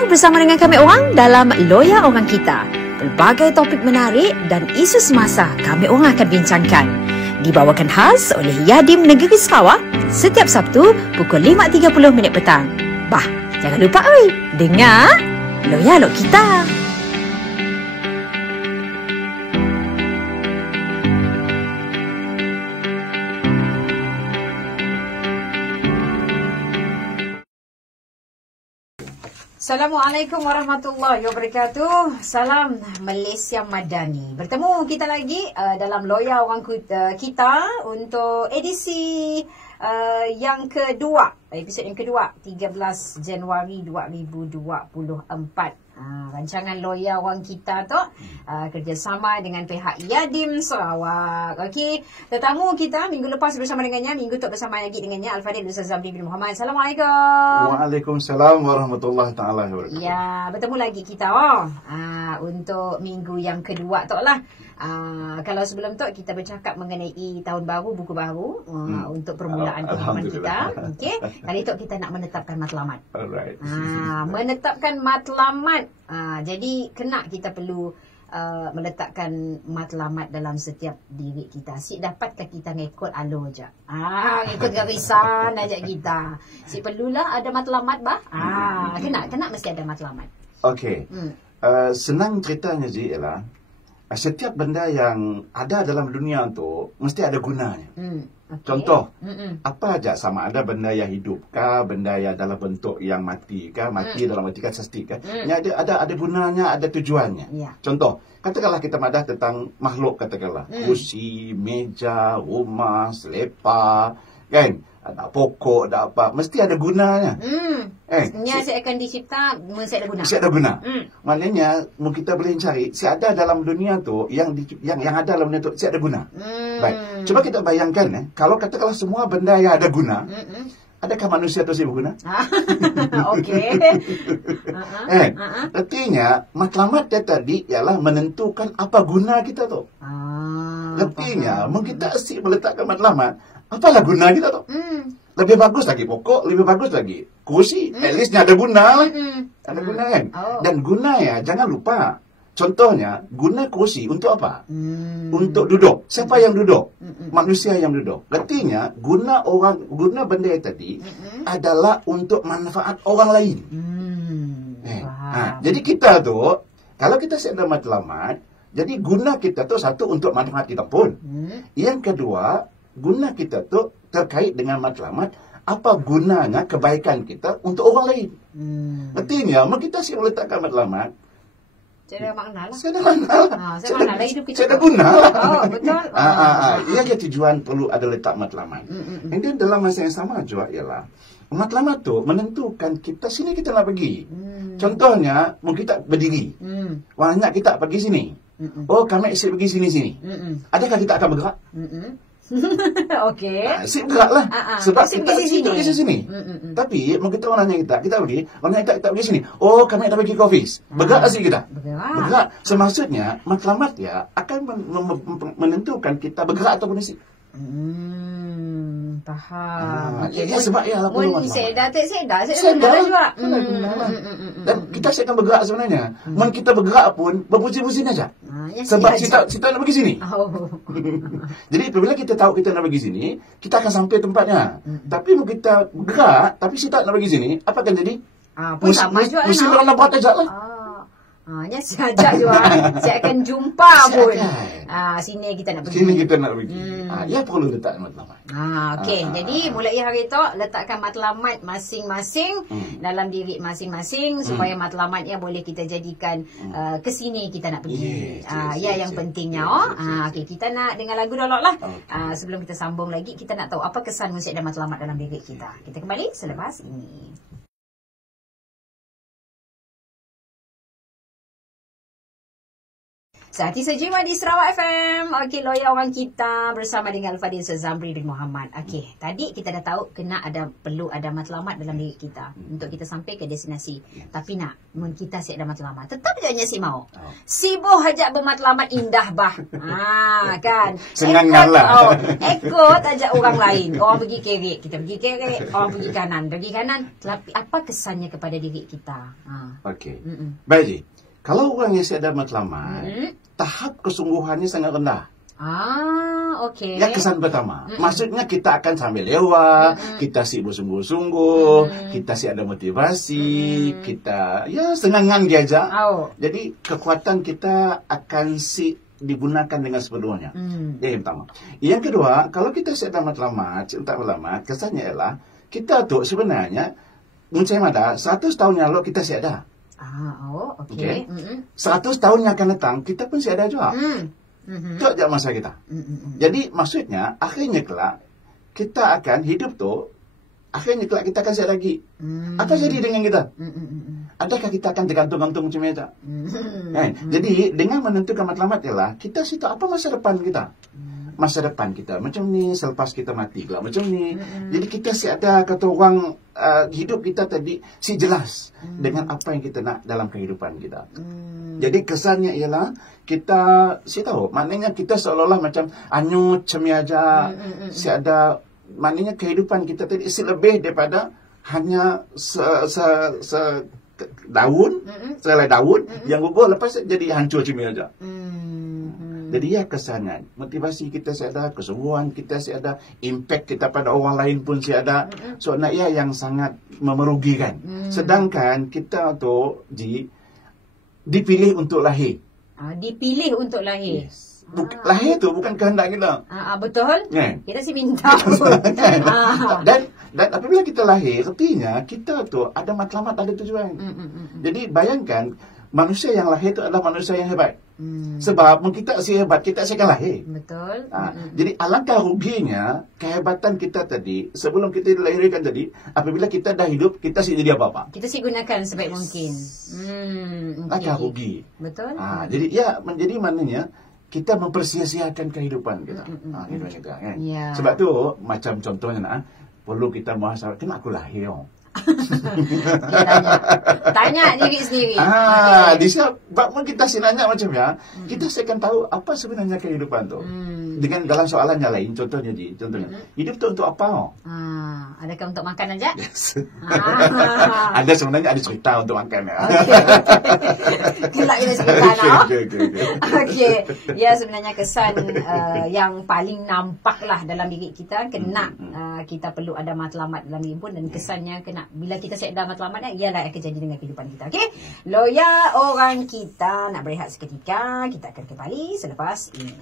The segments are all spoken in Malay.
Bergabung bersama dengan kami orang dalam Loya Orang Kita. Pelbagai topik menarik dan isu semasa kami orang akan bincangkan. Dibawakan khas oleh Yadim Negeri Sarawak setiap Sabtu pukul 5.30 petang. Bah, jangan lupa dengar Loya Orang Kita. Assalamualaikum warahmatullahi wabarakatuh. Salam Malaysia Madani. Bertemu kita lagi dalam Loya Orang Kita untuk edisi yang kedua, episod yang kedua, 13 Januari 2024. Rancangan Loya Orang Kita tu kerjasama dengan pihak Yadim Sarawak. Okey, tetamu kita minggu lepas bersama dengannya, minggu tu bersama lagi dengannya Al-Fadhil Ustaz Zamri bin Muhammad. Assalamualaikum. Waalaikumsalam warahmatullahi taala wabarakatuh. Ya, bertemu lagi kita untuk minggu yang kedua tu lah. Kalau sebelum tu kita bercakap mengenai tahun baru, buku baru untuk permulaan pengumuman kita. Okey, kali tu kita nak menetapkan matlamat. Alright. Menetapkan matlamat. Jadi kena kita perlu meletakkan matlamat dalam setiap diri kita. Si dapatkah kita ngikut alur je? Ngikut garisan aja kita. Si perlulah ada matlamat bah. Kena mesti ada matlamat. Okey. Senang ceritanya Ji ialah setiap benda yang ada dalam dunia tu mesti ada gunanya. Okay. Contoh, apa aja, sama ada benda yang hidup kah, benda yang dalam bentuk yang mati kah, mati dalam arti kan sestik kah. Ini ada gunanya, ada tujuannya. Yeah. Contoh, katakanlah kita madah tentang makhluk, katakanlah kursi, meja, rumah, selipar, kan? Ada pokok, ada apa, mesti ada gunanya. Sebenarnya saya akan dicipta, mesti ada guna. Mesti ada guna. Maknanya, kita boleh cari, si ada dalam dunia tu, yang ada dalam dunia tu, si ada guna. Baik, coba kita bayangkan, kalau katakanlah semua benda yang ada guna, adakah manusia tu si berguna? Okey. Artinya, matlamat dia tadi ialah menentukan apa guna kita tu. Artinya, kita asyik meletakkan matlamat, apalah guna kita tu? Lebih bagus lagi pokok, lebih bagus lagi kursi. At least ada guna lah. Ada guna kan? Dan guna ya, jangan lupa. Contohnya, guna kursi untuk apa? Untuk duduk. Siapa yang duduk? Manusia yang duduk. Artinya, guna benda tadi adalah untuk manfaat orang lain. Jadi kita tu, kalau kita sedang matlamat, jadi guna kita tu satu untuk manfaat kita pun. Yang kedua, guna kita tu terkait dengan matlamat, apa gunanya kebaikan kita untuk orang lain. Artinya, kita siap meletakkan matlamat, saya ada makna lah. Saya ada makna lah. Saya ada guna lah. Betul. Ia je tujuan perlu ada letak matlamat. Dan dalam masa yang sama juga ialah, matlamat tu menentukan kita sini kita nak pergi. Contohnya, kita berdiri. Banyak kita pergi sini. Oh, kami asyik pergi sini-sini. Adakah kita akan bergerak? Okey. Asyik bergerak lah. Sebab kita pergi sini. Tapi, kita orang nanya kita pergi, orang nanya kita pergi sini. Oh, kami nak pergi ke office. Bergerak asyik kita. Bergerak. Semaksudnya, matlamat ya akan menentukan kita bergerak ataupun asyik. Faham. Ya, sebab ya lah perlu matlamat. Sedar juga. Dan kita asyik akan bergerak sebenarnya. Kita bergerak pun berpusing-pusing aja. Sebab kita nak pergi sini. Jadi apabila kita tahu kita nak pergi sini, kita akan sampai tempatnya. Tapi kita bergerak, tapi kita nak pergi sini, apa akan jadi? Mesti orang nampak aja lah. Saya ajak juga. Saya akan jumpa pun. Sini kita nak pergi. Sini kita nak pergi. Ya perlu letak matlamat. Okey. Jadi mulai hari tu letakkan matlamat masing-masing dalam diri masing-masing supaya matlamatnya boleh kita jadikan ke sini kita nak pergi. Yang pentingnya. Okey, kita nak dengar lagu dulu lah. Sebelum kita sambung lagi, kita nak tahu apa kesan mesti ada matlamat dalam diri kita. Kita kembali selepas ini. Sehati sejiwa di Sarawak FM. Okey, Loya Orang Kita bersama dengan Al-Fadhil Zamri bin Muhammad. Okey, tadi kita dah tahu perlu ada matlamat dalam diri kita untuk kita sampai ke destinasi. Tapi mun kita si ada matlamat, tetap je si mau. Sibuh hajak bermatlamat indah bah. Kan. Senanglah. Ikut ajak orang lain. Orang pergi kiri, kita pergi kiri. Orang pergi kanan, Tapi apa kesannya kepada diri kita? Okey. Baik. Kalau orang yang ada matlamat, tahap kesungguhannya sangat rendah. Okey. Ya, kesan pertama. Maksudnya kita akan sambil lewat, kita bersungguh-sungguh, kita ada motivasi, kita senangan diajak. Jadi kekuatan kita akan digunakan dengan sepenuhnya. Yang pertama. Yang kedua, kalau kita ada matlamat, kesannya ialah kita tu sebenarnya mencari mata 100 tahun yang lalu kita ada. Okey. 100 tahun yang akan datang kita pun ada juga. Itu aja masa kita. Jadi maksudnya akhirnya kelak kita akan hidup tu, akhirnya kelak kita akan sihat lagi. Apa jadi dengan kita? Adakah kita akan tergantung-gantung macam ni? Jadi dengan menentukan matlamat ialah kita situ apa masa depan kita. Masa depan kita macam ni, selepas kita mati pula macam ni. Jadi kita ada kata orang hidup kita tadi jelas dengan apa yang kita nak dalam kehidupan kita. Jadi kesannya ialah kita tahu, maknanya kita seolah-olah macam anyut cemiaja, ada maknanya kehidupan kita tadi lebih daripada hanya daun, selai daun yang gugur lepas jadi hancur cemiaja. Jadi kesannya motivasi kita ada, kesungguhan kita ada, impact kita pada orang lain pun ada. So yang sangat merugikan. Sedangkan kita tu dipilih untuk lahir. Dipilih untuk lahir. Yes. Lahir tu bukan kehendak kita. Betul. Kita minta. Dan apabila kita lahir, artinya kita tu ada matlamat, ada tujuan. Jadi bayangkan manusia yang lahir itu adalah manusia yang hebat. Sebab kita hebat, kita akan lahir. Betul. Jadi alangkah ruginya kehebatan kita tadi, sebelum kita dilahirkan tadi, apabila kita dah hidup, kita jadi apa-apa. Kita gunakan sebaik mungkin. Alangkah rugi. Betul. Jadi menjadi maknanya kita mempersia-siakan kehidupan kita. Kan? Sebab tu, macam contohnya perlu kita muhasabah, kenapa aku lahir? Tanya diri sendiri. Sebab kita nanya macam kita akan tahu apa sebenarnya kehidupan tu. Dengan dalam soalan yang lain, contohnya hidup tu untuk apa? Adakah untuk makan aja? Yes. Ada sebenarnya ada cerita untuk makan. Kelak kita cerita Okey. Ya, sebenarnya kesan yang paling nampaklah dalam diri kita kita perlu ada matlamat dalam diri pun, dan kesannya bila kita ada matlamat ialah akan jadi dengan kehidupan kita. Okey. Loya Orang Kita nak berehat seketika. Kita akan kembali selepas ini.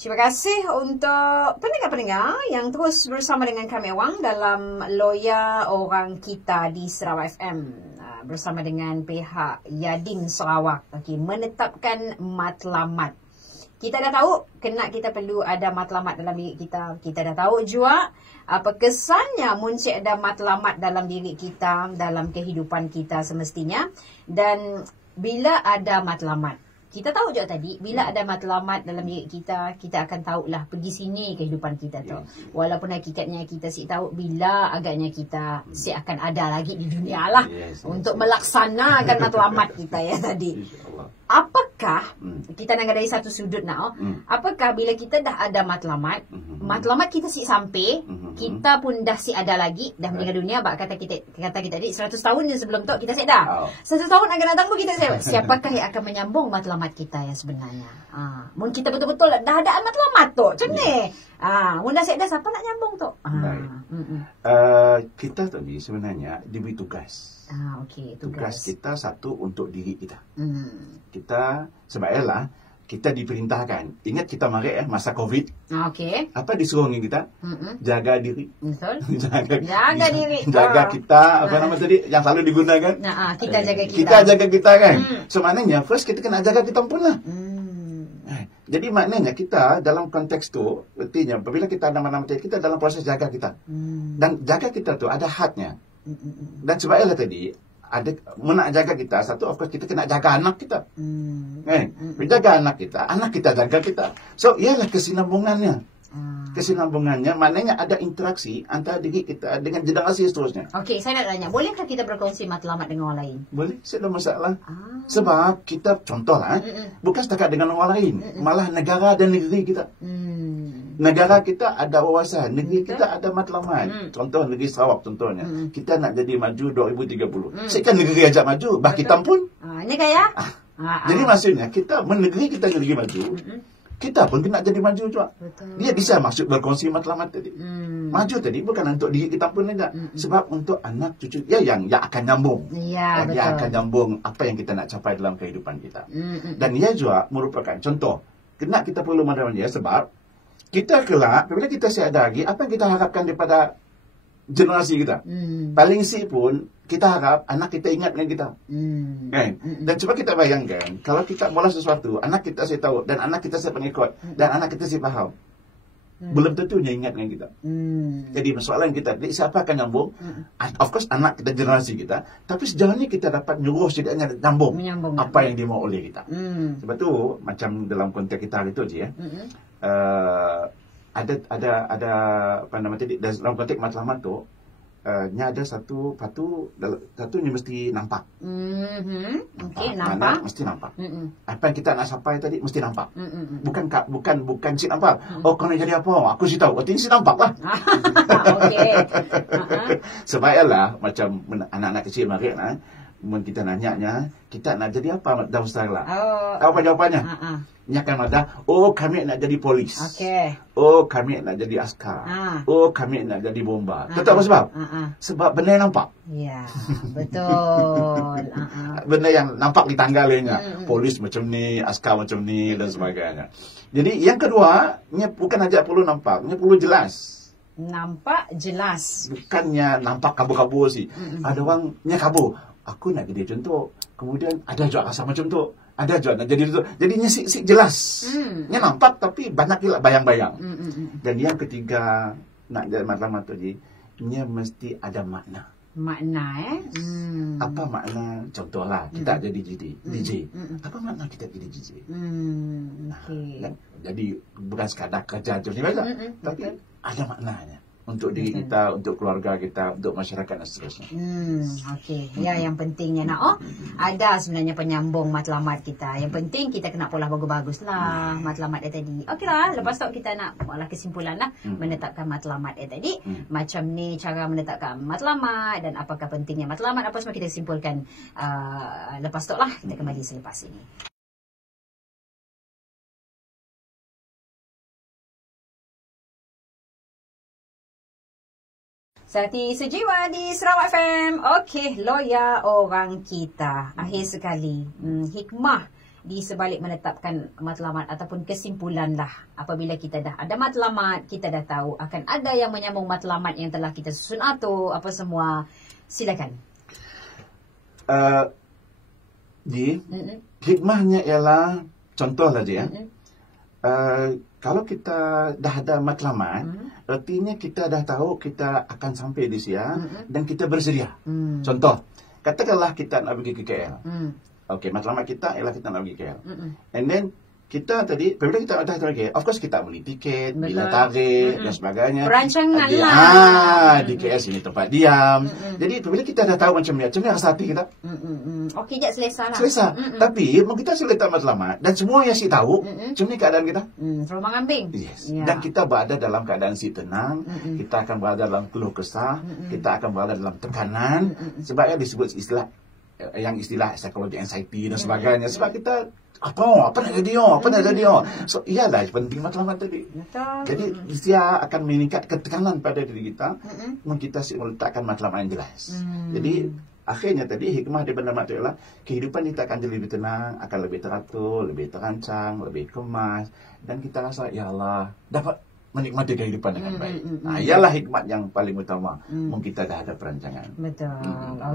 Terima kasih untuk pendengar-pendengar yang terus bersama dengan kami dalam Loya Orang Kita di Sarawak FM bersama dengan pihak Yadin Sarawak. Menetapkan matlamat. Kita dah tahu kita perlu ada matlamat dalam diri kita. Kita dah tahu juga apa kesannya ada matlamat dalam diri kita, dalam kehidupan kita semestinya. Dan bila ada matlamat, kita tahu juga tadi, bila ada matlamat dalam diri kita, kita akan tahulah pergi sini kehidupan kita tu. Walaupun hakikatnya kita tahu bila agaknya kita akan ada lagi di dunia lah untuk melaksanakan matlamat kita tadi. Apakah kita nak dari satu sudut apakah bila kita dah ada matlamat kita sampai, kita pun dah ada lagi dah meninggal dunia, kata kita tadi 100 tahun sebelum tu kita dah 100 tahun akan datang pun kita siapakah yang akan menyambung matlamat kita yang sebenarnya? Mungkin kita betul-betul dah ada matlamat tu macam ni. Mun dah siapa nak nyambung tu? Kita tadi sebenarnya diberi tugas. Okey, tugas kita satu untuk diri kita. Kita sebabnya kita diperintahkan. Ingat kita mari masa COVID. Okey. Apa disuruh dengan kita? Jaga diri. Betul. jaga diri. Jaga kita, apa nama tadi yang selalu digunakan? Kita jaga kita. Kita jaga kita kan. So maknanya first kita kena jaga kita pun lah. Jadi maknanya kita dalam konteks tu, artinya apabila kita ada nama-nama kita dalam proses jaga kita. Dan jaga kita tu ada hadnya. Dan sebab ialah tadi ada nak jaga kita, satu of course kita kena jaga anak kita. Jaga anak kita jaga kita. So ialah kesinambungannya. Kesinambungannya maknanya ada interaksi antara diri kita dengan generasi seterusnya. Okey, saya nak tanya, bolehkah kita berkongsi matlamat dengan orang lain? Boleh, tak ada masalah. Sebab kita contohlah, bukan setakat dengan orang lain, malah negara dan negeri kita. Negara kita ada wawasan, negeri kita ada matlamat. Contoh negeri Sarawak contohnya. Kita nak jadi maju 2030. Sekarang negeri ajak maju, bah kita pun. Ini kaya? Jadi maksudnya kita negeri kita negeri maju. Kita pun kena jadi maju juga. Betul. Dia bisa masuk berkongsi matlamat tadi. Maju tadi bukan untuk diri kita pun saja. Sebab untuk anak cucu dia yang akan nyambung. Ya, betul. Dia akan nyambung apa yang kita nak capai dalam kehidupan kita. Dan ia juga merupakan contoh. Kena kita perlu mandang dia sebab kita kelak, bila kita siada lagi, apa yang kita harapkan daripada generasi kita? Paling si pun, kita harap anak kita ingat dengan kita. Kan? Dan cuba kita bayangkan, kalau kita mula sesuatu, anak kita saya tahu, dan anak kita saya pengikut, dan anak kita saya faham. Belum tentunya ingat dengan kita. Jadi soalan kita, siapa akan nyambung? Of course, anak kita, generasi kita. Tapi sejauh ini kita dapat nyuruh setidaknya nyambung apa yang dimau oleh kita. Sebab tu, macam dalam konteks kita hari tu je ya. Ada apa nama tadi dalam konteks matlamat tu ada satu ni mesti nampak. Okey, nampak. Mesti nampak. Apa yang kita nak sampai tadi mesti nampak. Bukan si nampak. Oh, kau nak jadi apa? Aku si tahu. Oh, ini si nampak lah. Okey. Sebab ialah macam anak-anak kecil mari kita nanya, kita nak jadi apa dalam sekolah? Kau apa jawapannya? Dia akan ada, oh kami nak jadi polis. Oh kami nak jadi askar. Oh kami nak jadi bomba. Tahu apa sebab? Sebab benda yang nampak. Ya, betul. Benda yang nampak di tanggalnya. Polis macam ni, askar macam ni dan sebagainya. Jadi yang kedua, bukan aja perlu nampak, perlu jelas. Nampak jelas. Bukannya nampak kabur-kabur sih. Ada orangnya kabur. Aku nak jadi contoh. Kemudian ada juga rasa macam tu. Ada juga nak jadi tu. Jadinya si jelas. Nya nampak tapi banyak pula bayang-bayang. Dan yang ketiga nak jadi matlamat tu nya mesti ada makna. Makna Apa makna? Contohlah kita jadi DJ. Apa makna kita jadi DJ? Jadi bukan sekadar kerja macam ni tapi ada maknanya. Untuk diri kita, untuk keluarga kita, untuk masyarakat dan seterusnya. Okey. Ya, yang pentingnya nak ada sebenarnya penyambung matlamat kita. Yang penting kita kena pola bagus-bagus lah matlamat dia tadi. Okeylah, lepas tu kita nak buatlah kesimpulan lah menetapkan matlamat dia tadi. Macam ni cara menetapkan matlamat dan apakah pentingnya matlamat, apa semua kita simpulkan lepas tu lah. Kita kembali selepas ini. Sati Sejiwa di Sarawak FM. Okey, loya orang kita. Akhir sekali, hikmah di sebalik menetapkan matlamat ataupun kesimpulan lah. Apabila kita dah ada matlamat, kita dah tahu akan ada yang menyambung matlamat yang telah kita susun atau apa semua. Silakan. Hikmahnya ialah, contohlah je ya. Kalau kita dah ada matlamat, artinya kita dah tahu kita akan sampai di siang dan kita bersedia. Contoh, katakanlah kita nak pergi ke KL. Okey, matlamat kita ialah kita nak pergi KL. And then kita tadi, apabila kita dah target, of course kita beli tiket, bila tarikh dan sebagainya. Perancangan lah. Di KL sini tempat diam. Jadi apabila kita dah tahu macam ni rasa hati kita. Okey, jap selesa lah. Selesa. Tapi kita sudah letak matlamat dan semua yang si tahu, macam ni keadaan kita. Terbang ambing. Yes. Ya. Dan kita berada dalam keadaan si tenang, kita akan berada dalam keluh kesah, kita akan berada dalam tekanan. Sebab yang disebut istilah psikologi anxiety dan sebagainya. Sebab kita apa nak jadi so ialah penting matlamat tadi. Jadi dia akan meningkat ketekanan pada diri kita kita meletakkan matlamat yang jelas. Jadi akhirnya tadi hikmah daripada matlamat itu ialah kehidupan kita akan jadi lebih tenang, akan lebih teratur, lebih terancang, lebih kemas, dan kita rasa ya Allah dapat menikmati kehidupan dengan baik. Ialah hikmat yang paling utama. Kita dah ada perancangan. Betul.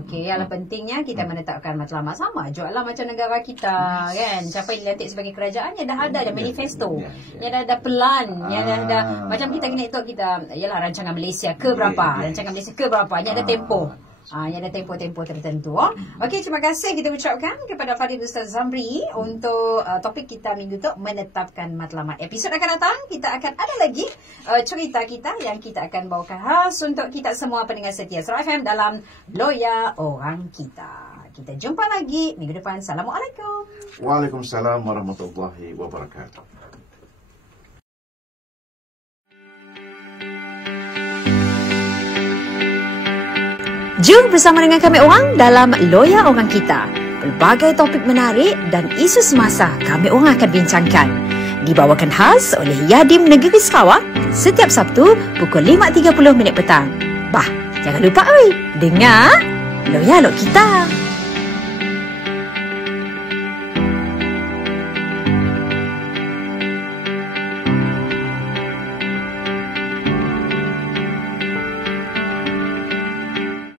Okey, yang pentingnya kita menetapkan matlamat sama. Jualah macam negara kita kan. Siapa yang dilantik sebagai kerajaan, dah ada manifesto. Dah ada plan. Dah ada macam kita kena ikut kita ialah rancangan Malaysia ke berapa? Rancangan Malaysia ke berapa? Ada tempoh. Yang ada tempoh-tempoh tertentu. Okey, terima kasih kita ucapkan kepada Fadil Ustaz Zamri untuk topik kita minggu tu, menetapkan matlamat. Episod akan datang, kita akan ada lagi cerita kita yang kita akan bawakan khas untuk kita semua pendengar setia Suara FM dalam Loya Orang Kita. Kita jumpa lagi minggu depan. Assalamualaikum. Waalaikumsalam warahmatullahi wabarakatuh. Jom bersama dengan kami orang dalam Loya Orang Kita. Pelbagai topik menarik dan isu semasa kami orang akan bincangkan. Dibawakan khas oleh Yadim Negeri Sarawak setiap Sabtu pukul 5.30 petang. Bah, jangan lupa dengar Loya Orang Kita.